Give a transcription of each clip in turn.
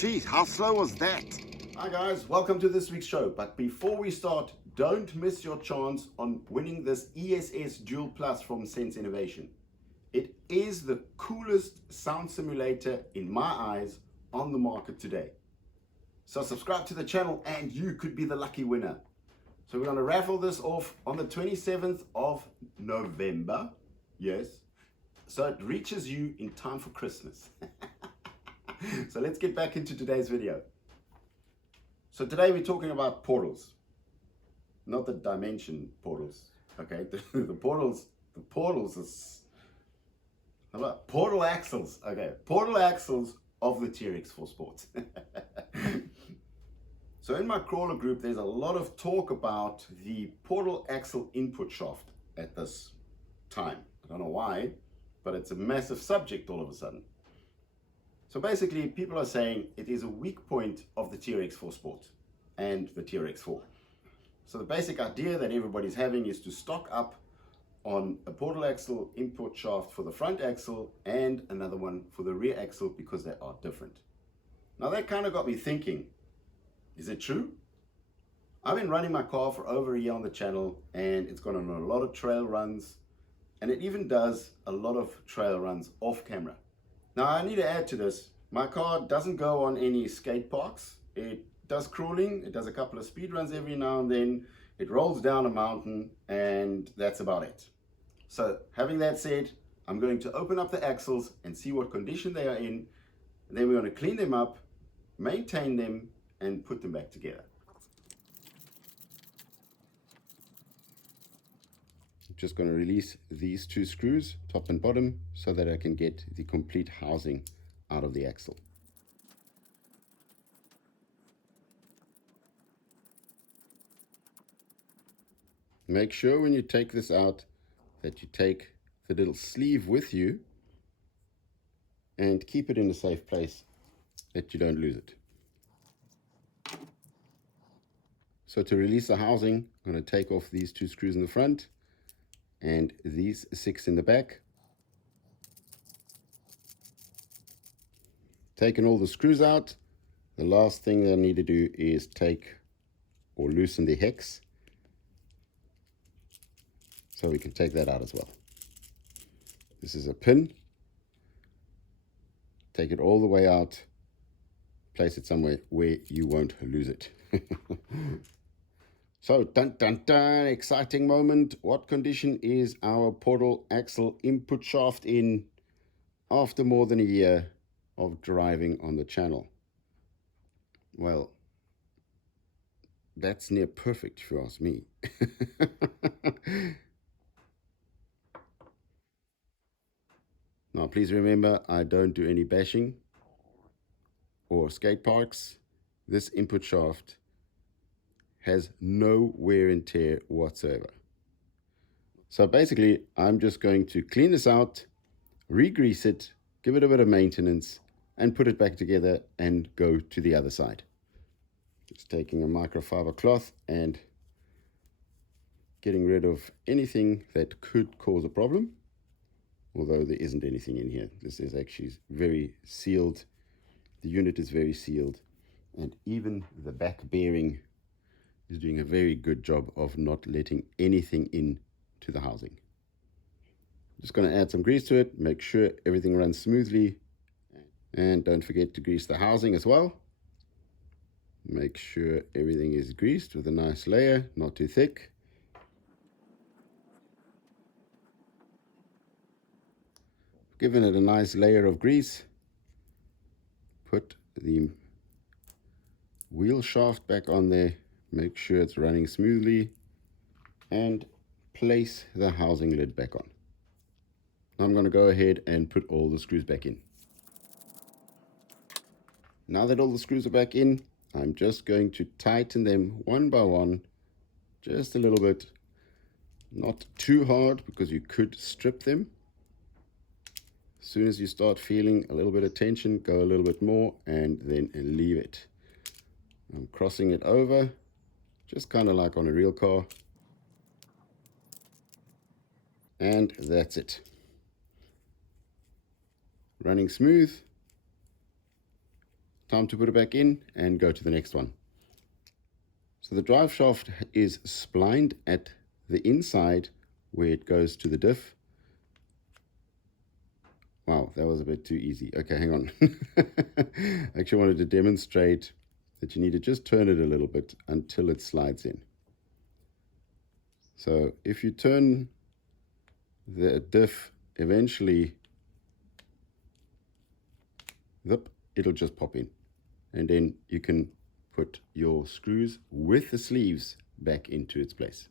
Geez, how slow was that? Hi guys, welcome to this week's show. But before we start, don't miss your chance on winning this ESS Dual Plus from Sense Innovation. It is the coolest sound simulator in my eyes on the market today. So subscribe to the channel and you could be the lucky winner. So we're going to raffle this off on the 27th of November. Yes. So it reaches you in time for Christmas. So let's get back into today's video. So today we're talking about portals, not the dimension portals. Okay, the portals is portal axles. Okay, portal axles of the TRX4 Sport. So in my crawler group, there's a lot of talk about the portal axle input shaft at this time. I don't know why, but it's a massive subject all of a sudden. So basically, people are saying it is a weak point of the TRX4 Sport and the TRX4. So the basic idea that everybody's having is to stock up on a portal axle input shaft for the front axle and another one for the rear axle because they are different. Now that kind of got me thinking, is it true? I've been running my car for over a year on the channel and it's gone on a lot of trail runs, and it even does a lot of trail runs off camera. Now I need to add to this, my car doesn't go on any skate parks. It does crawling, it does a couple of speed runs every now and then, it rolls down a mountain, and that's about it. So having that said, I'm going to open up the axles and see what condition they are in, and then we're going to clean them up, maintain them, and put them back together. Just going to release these two screws, top and bottom, so that I can get the complete housing out of the axle. Make sure when you take this out that you take the little sleeve with you and keep it in a safe place that you don't lose it. So to release the housing, I'm going to take off these two screws in the front and these 6 in the back. Taking all the screws out, the last thing that I need to do is take or loosen the hex, so we can take that out as well. This is a pin. Take it all the way out, place it somewhere where you won't lose it. So, dun dun dun, exciting moment. What condition is our portal axle input shaft in after more than a year of driving on the channel? Well, that's near perfect if you ask me. Now, please remember, I don't do any bashing or skate parks. This input shaft has no wear and tear whatsoever. So basically, I'm just going to clean this out, re-grease it, give it a bit of maintenance, and put it back together and go to the other side. Just taking a microfiber cloth and getting rid of anything that could cause a problem, although there isn't anything in here. This is actually very sealed. The unit is very sealed, and even the back bearing is doing a very good job of not letting anything in to the housing. Just going to add some grease to it, make sure everything runs smoothly, and don't forget to grease the housing as well. Make sure everything is greased with a nice layer, not too thick. Giving it a nice layer of grease, put the wheel shaft back on there, make sure it's running smoothly, and place the housing lid back on. I'm going to go ahead and put all the screws back in. Now that all the screws are back in, I'm just going to tighten them one by one, just a little bit, not too hard because you could strip them. As soon as you start feeling a little bit of tension, go a little bit more and then leave it. I'm crossing it over, just kind of like on a real car. And that's it. Running smooth. time to put it back in and go to the next one. So the drive shaft is splined at the inside where it goes to the diff. Wow, that was a bit too easy. Okay, hang on. I actually wanted to demonstrate that you need to just turn it a little bit until it slides in. So if you turn the diff, eventually it'll just pop in, and then you can put your screws with the sleeves back into its place.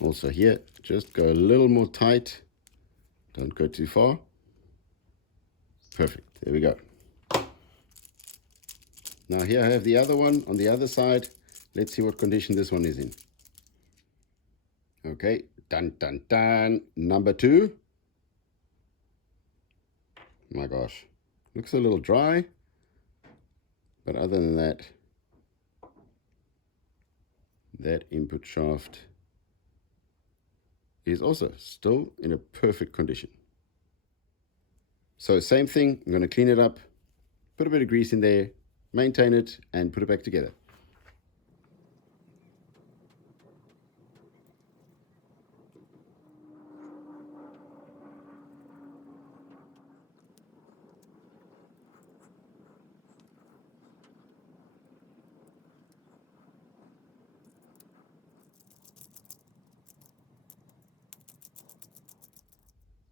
Also here, just go a little more tight, don't go too far. Perfect, there we go. Now here I have the other one on the other side. Let's see what condition this one is in. Okay, dun dun dun, number 2. My gosh, looks a little dry, but other than that, that input shaft is also still in a perfect condition. So same thing, I'm going to clean it up, put a bit of grease in there, maintain it, and put it back together.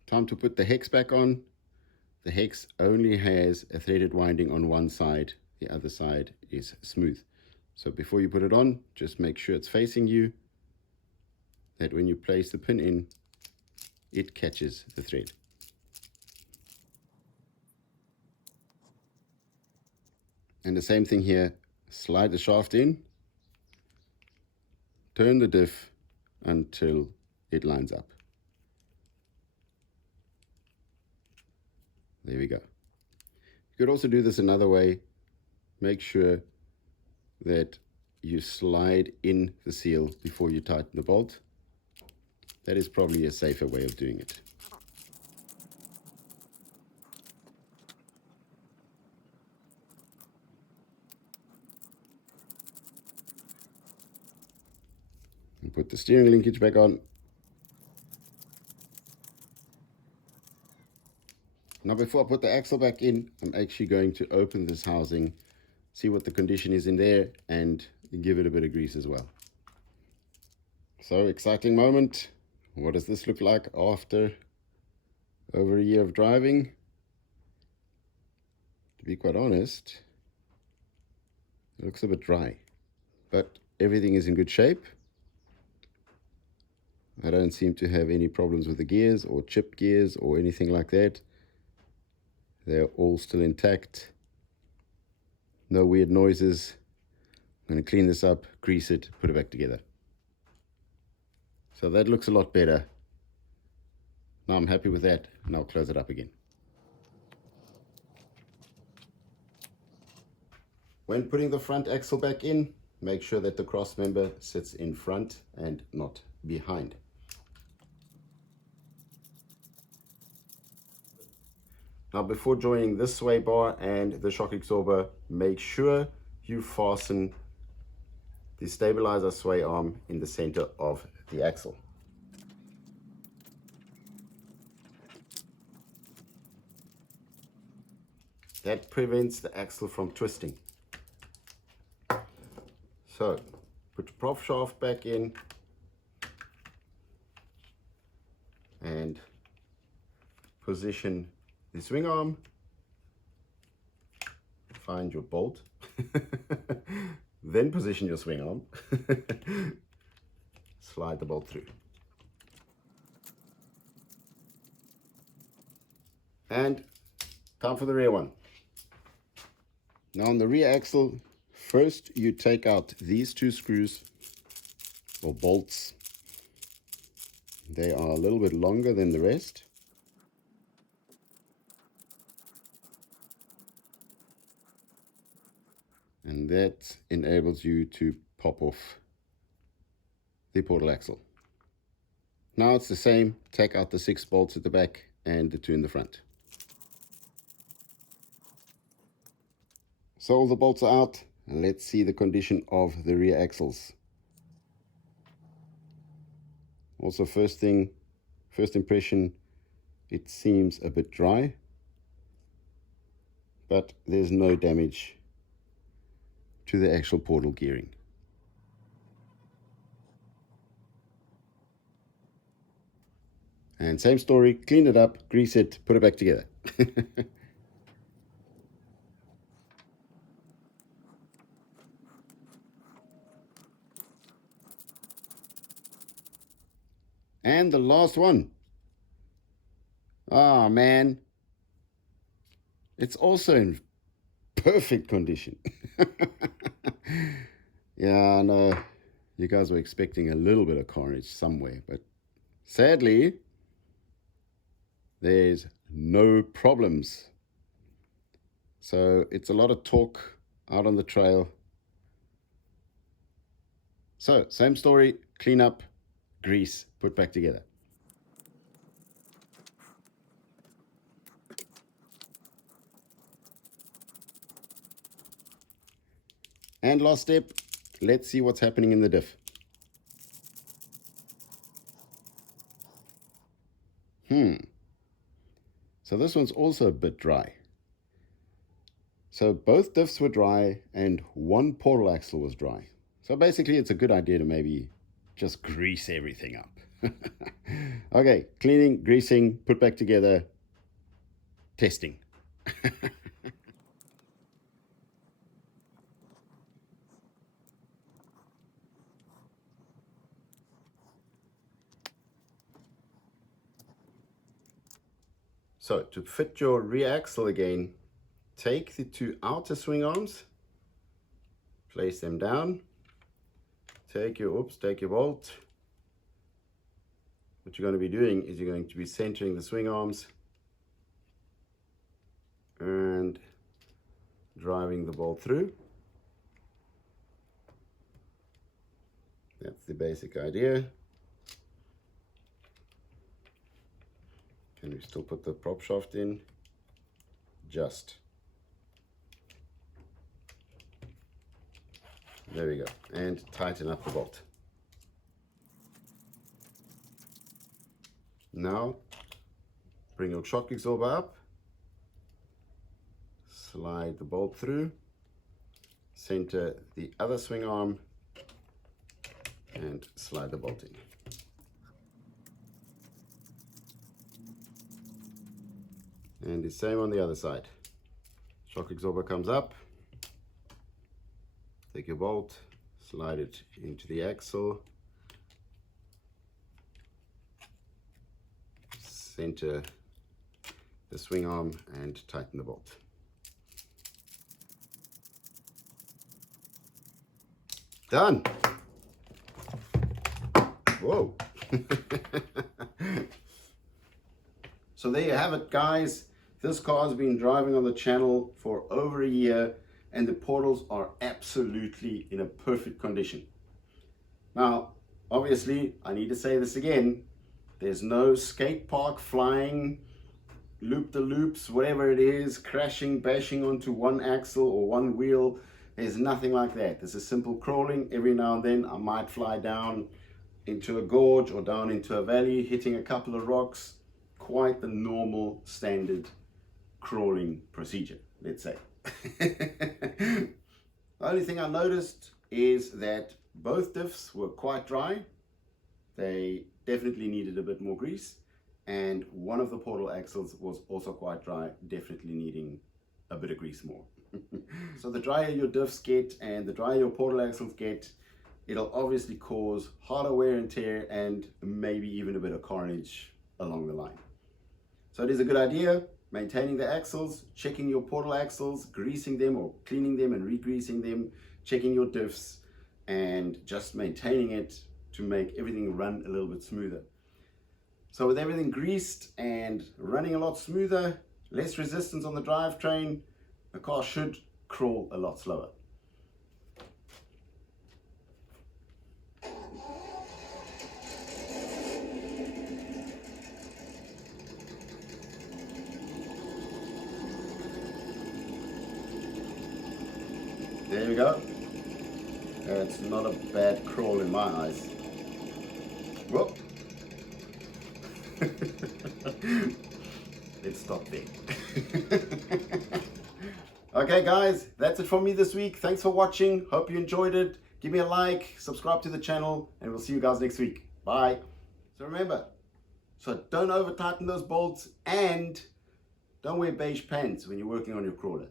Time to put the hex back on. The hex only has a threaded winding on one side, the other side is smooth. So before you put it on, just make sure it's facing you, that when you place the pin in, it catches the thread. And the same thing here, slide the shaft in, turn the diff until it lines up. There we go. You could also do this another way. Make sure that you slide in the seal before you tighten the bolt. That is probably a safer way of doing it. And put the steering linkage back on. Now before I put the axle back in, I'm actually going to open this housing, see what the condition is in there, and give it a bit of grease as well. So exciting moment. What does this look like after over a year of driving? To be quite honest, it looks a bit dry, but everything is in good shape. I don't seem to have any problems with the gears or chipped gears or anything like that. They're all still intact. No weird noises. I'm going to clean this up, grease it, put it back together. So that looks a lot better. Now I'm happy with that, and I'll close it up again. When putting the front axle back in, make sure that the cross member sits in front and not behind. Now before joining this sway bar and the shock absorber, make sure you fasten the stabilizer sway arm in the center of the axle. That prevents the axle from twisting. So put the prop shaft back in and position the swing arm, find your bolt, then position your swing arm, slide the bolt through. And time for the rear one. Now on the rear axle, first you take out these 2 screws or bolts. They are a little bit longer than the rest. And that enables you to pop off the portal axle. Now it's the same. Take out the 6 bolts at the back and the 2 in the front. So all the bolts are out. Let's see the condition of the rear axles. Also, first impression, it seems a bit dry, but there's no damage to the actual portal gearing. And same story, clean it up, grease it, put it back together. And the last one. Ah, man. It's also in perfect condition. Yeah, I know you guys were expecting a little bit of carnage somewhere, but sadly, there's no problems. So it's a lot of talk out on the trail. So same story, clean up, grease, put back together. And last step, let's see what's happening in the diff. So this one's also a bit dry. So both diffs were dry and one portal axle was dry. So basically it's a good idea to maybe just grease everything up. Okay, cleaning, greasing, put back together, testing. So to fit your rear axle again, take the 2 outer swing arms, place them down, take your bolt. What you're going to be doing is you're going to be centering the swing arms and driving the bolt through. That's the basic idea. Can we still put the prop shaft in? Just. There we go. And tighten up the bolt. Now, bring your shock absorber up. Slide the bolt through. Center the other swing arm. And slide the bolt in. And the same on the other side. Shock absorber comes up. Take your bolt, slide it into the axle. Center the swing arm and tighten the bolt. Done. Whoa. So there you have it, guys. This car has been driving on the channel for over a year and the portals are absolutely in a perfect condition. Now, obviously, I need to say this again. There's no skate park flying, loop-the-loops, whatever it is, crashing, bashing onto one axle or one wheel. There's nothing like that. This is simple crawling. Every now and then I might fly down into a gorge or down into a valley, hitting a couple of rocks. Quite the normal standard crawling procedure, let's say. The only thing I noticed is that both diffs were quite dry. They definitely needed a bit more grease, and one of the portal axles was also quite dry, definitely needing a bit of grease more. So the drier your diffs get and the drier your portal axles get, it'll obviously cause harder wear and tear and maybe even a bit of carnage along the line. So it is a good idea, maintaining the axles, checking your portal axles, greasing them or cleaning them and re-greasing them, checking your diffs, and just maintaining it to make everything run a little bit smoother. So with everything greased and running a lot smoother, less resistance on the drivetrain, the car should crawl a lot slower. There you go. It's not a bad crawl in my eyes. Whoop. Let's stop there. Okay guys, that's it for me this week. Thanks for watching. Hope you enjoyed it. Give me a like, subscribe to the channel, and we'll see you guys next week. Bye. So remember, don't over tighten those bolts, and don't wear beige pants when you're working on your crawler.